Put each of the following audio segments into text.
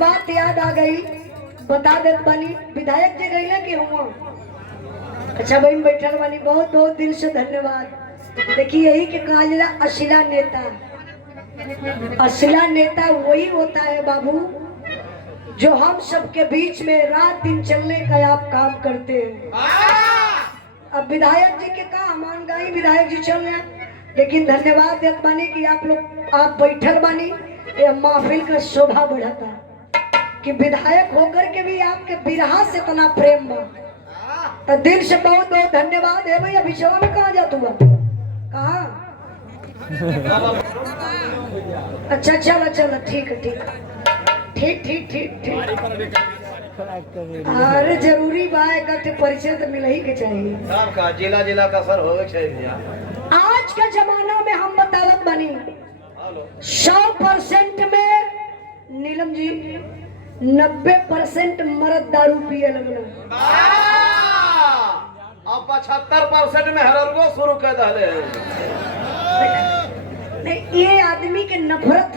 बात याद आ गई, बता देत बानी। विधायक जी गई कि हुआ? अच्छा बहन बैठल बानी, बहुत बहुत दिल से धन्यवाद। देखिए यही के कहा जाला अशिला नेता। अशिला नेता वही होता है बाबू जो हम सबके बीच में रात दिन चलने का आप काम करते हैं। अब विधायक जी के कहा मान गई, विधायक जी चल रहे हैं, लेकिन धन्यवाद देत बानी कि आप लोग आप बैठल बानी। ये महफिल का शोभा बढ़ाता कि विधायक होकर के भी आपके बिरहा से इतना प्रेम बा, तो दिल से बहुत बहुत धन्यवाद है। भैया विषवा में कहाँ जात हुआ? कहाँ? अच्छा चलो चलो ठीक है ठीक ठीक ठीक ठीक ठीक। अरे जरूरी बा इकट्ठे परिचय तो मिल ही के चाहिए। सबका जिला जिला का सर होवे चाहिए। आज के जमाना में हम बतावत बनी 100% में नीलम जी 90% मर्द दारू पिए लगना। अब 75% में हररगो शुरू कर दले। नहीं ये आदमी के नफरत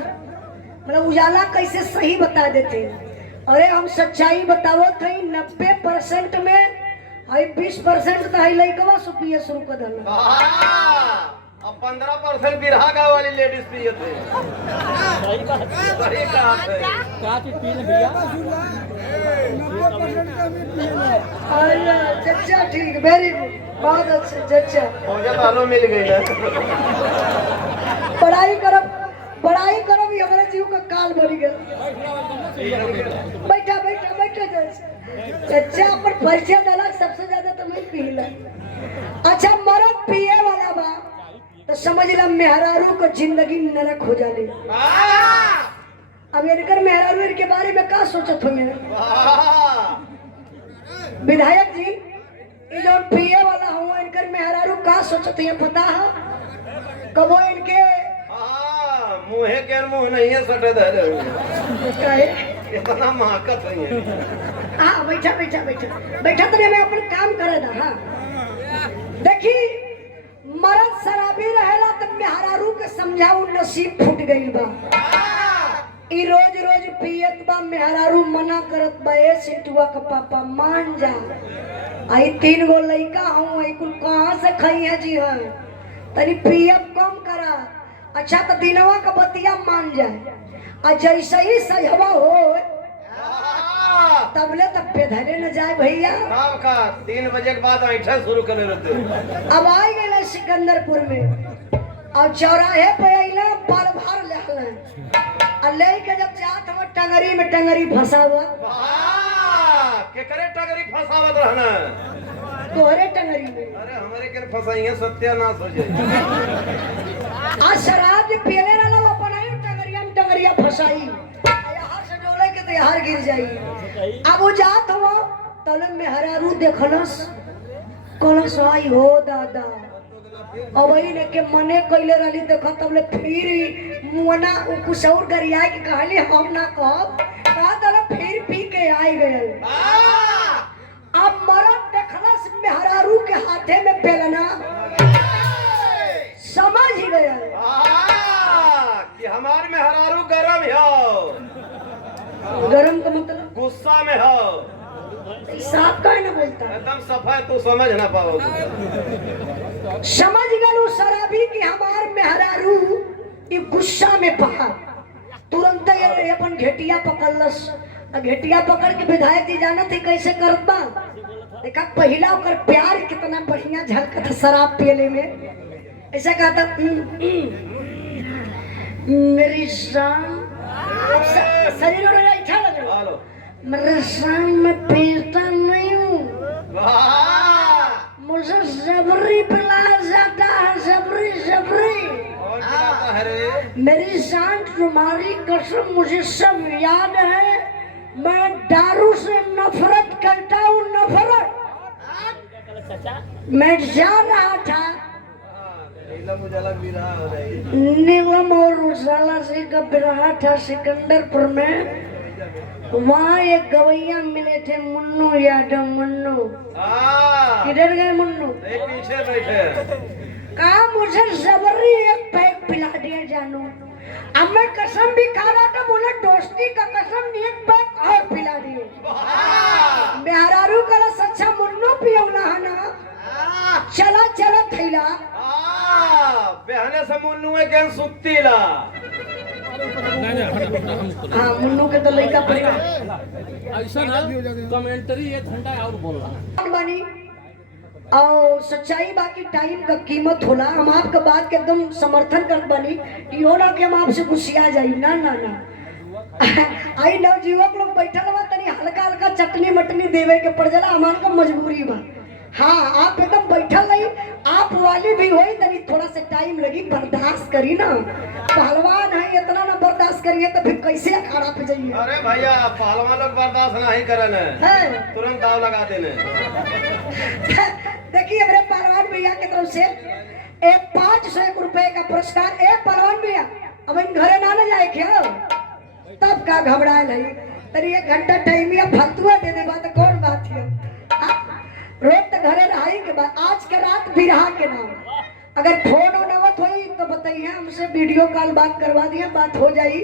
मतलब उजाला कैसे सही बता देते। अरे हम सच्चाई बतावो थे 90% में 20% तो है लइकवा सो पिए शुरू कर दले। अब 15% बिरहा गाँव वाली लेडीज पिए थे। सही बात है। क्या चीज पी ले भैया? चचा ठीक, वेरी गुड, बहुत अच्छे चचा। मुझे मालूम मिल गई ना। पढ़ाई करब ही हमारे जीव का काल भरी गया। बैठा बैठा बैठा चचा पर परिचय दिला सबसे ज्यादा तो मैं पीला। अच्छा मरद पिए वाला बा तो समझ ला मेहरारू को जिंदगी नरक हो जाले। अब इनकर मेहरारू के बारे में क्या सोचत होंगे विधायक जी? ये जो पिए वाला हुआ इनकर मेहरारू का सोचत है पता है? कबो इनके मुहे के मुंह नहीं है सटे दे इतना महकत है। हाँ बैठा बैठा बैठा बैठा तो मैं अपन काम करे ना। हाँ देखी मर्द शराबी रहेला तो मेहरारू के समझाऊ नसीब फूट गई बा। ई रोज रोज पियत बा, मेहरारू मना करत बा ए सिटुआ का पापा मान जा। आई 3 गो लइका हूँ, आई कुल कहाँ से खाई है जी? हाँ तनी पियब कम करा। अच्छा तो दिनवा का बतिया मान जाए और जैसे ही सजवा हो तबले तब बेधरे न जाए भैया। 3 बजे के बाद ऐठा शुरू करे रहते। अब आई गए सिकंदरपुर में और चौराहे पे अइला पाल भार ले और लेके जब जात हम टंगरी में टंगरी फंसावा। के करे टंगरी फंसावत रहना? तोहरे टंगरी में। अरे हमारे के फंसाइए सत्यानाश हो जाए। आज शराब जो पियले रहला वो बनाई टंगरिया में टंगरिया फंसाई, यहाँ से डोले के तो यहाँ गिर जाई। अब वो जात हुआ तले मेहरारू देखलस कलस आई हो दादा। अब वही के मने कैले रहली देखो तबले फिर मुना कुछ और गरिया के कहली हम ना कहब कहा तले फिर पी के आई गए। अब मरद देखलस मेहरारू के हाथे में बेलना समझ ही गया कि हमारे में हरारू गरम हो। गरम का मतलब गुस्सा में हो। साफ का ना बोलता एकदम सफाई तो समझ ना पाओगे। समझ गलू शराबी की हमार मेहरारू ये गुस्सा में पहा तुरंत ये अपन घेटिया पकड़लस। घेटिया पकड़ के विधायक जी जाना थे कैसे करता। देखा पहला ओकर प्यार कितना बढ़िया झलकत शराब पियले में। ऐसा कहता मेरी शान शरीर में अच्छा लगे मेरे शान में पीता नहीं हूँ, मुझे जबरी पिलाया जाता है। जबरी जबरी मेरी शान तुम्हारी कसम मुझे सब याद है। मैं दारू से नफरत करता हूँ नफरत। मैं जा रहा था नीलम और उजाला से का बिरहा था सिकंदरपुर में। वहाँ एक गवैया मिले थे मुन्नू यादव। मुन्नू किधर गए? मुन्नू पीछे बैठे। कहा मुझे जबरी एक पैक पिला दिया जानू। अब मैं कसम भी खा रहा था, बोले दोस्ती का कसम एक पैक और पिला दिए। मेहरारू कला सच्चा मुन्नू पियौला है ना, चला चला थैला बहने से मुन्नू है क्या सुत्तीला। हाँ मुन्नू के तो लड़का पड़ेगा ऐसा ना कमेंट्री ये ठंडा और बोल रहा बनी। और सच्चाई बाकी टाइम का कीमत होला। हम आपका बात के एकदम समर्थन कर बनी, यो ना कि हम आपसे गुस्सिया जाई, ना ना ना। आई नवजुवक लोग बैठल बा, तनी हल्का हल्का चटनी मटनी देवे के पड़ जाला, हमार का मजबूरी बा। हाँ आप एकदम बैठल नहीं, आप वाली भी होई, तनी थोड़ा सा टाइम लगी, बर्दाश्त करी ना। पहलवान है, इतना ना बर्दाश्त करिए तो फिर कैसे अखाड़ा पे जाइए। अरे भैया पहलवान लोग बर्दाश्त नहीं करन है, तुरंत दाव लगा देने। देखिए मेरे पहलवान भैया की तरफ से एक 500 रुपए का पुरस्कार। एक पहलवान भैया अब इन घरे ना जाए क्या, तब का घबराए नहीं, तरी 1 घंटा टाइम या फलतुआ दे दे बात कौन बात है। रोज तो घरे रहाई के बाद आज के रात बिरहा के नाम, अगर फोन नवत हुई तो बताइए, हमसे वीडियो कॉल बात करवा दिया, बात हो जाई।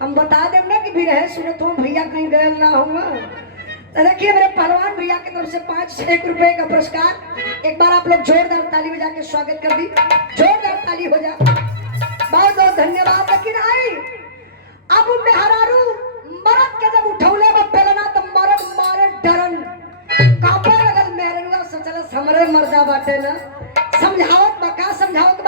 हम बता दें ना कि बिरहे सुने तो भैया कहीं गए ना हुआ। तो देखिए मेरे पहलवान भैया की तरफ से 500 रुपए का पुरस्कार। एक बार आप लोग जोरदार ताली बजा के स्वागत कर दी, जोरदार ताली हो जा, बहुत बहुत धन्यवाद। लेकिन आई अब मेहरारू मरद के जब उठौले में पेलना तो मरद मारे डरन कापे लगल। मेहरुआ सोचल हमरे मर्दा बाटे ना, समझावत बका समझावत